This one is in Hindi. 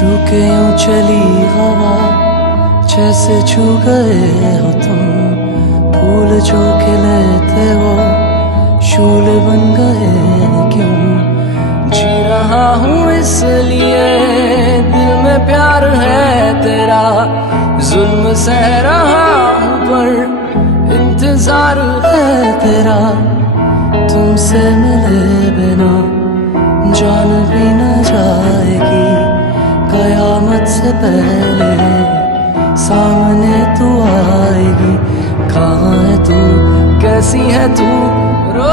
छू के यूं चली हवा, जैसे छू गए हो तुम। फूल जो खिले थे वो शूल बन गए क्यों। जी रहा हूँ इसलिए दिल में प्यार है तेरा, जुल्म सह रहा हूँ पर इंतजार है तेरा। तुमसे मिले बिना जान भी न जाएगी, कयामत से पहले सामने तू आएगी। कहाँ है तू, कैसी है तू, रो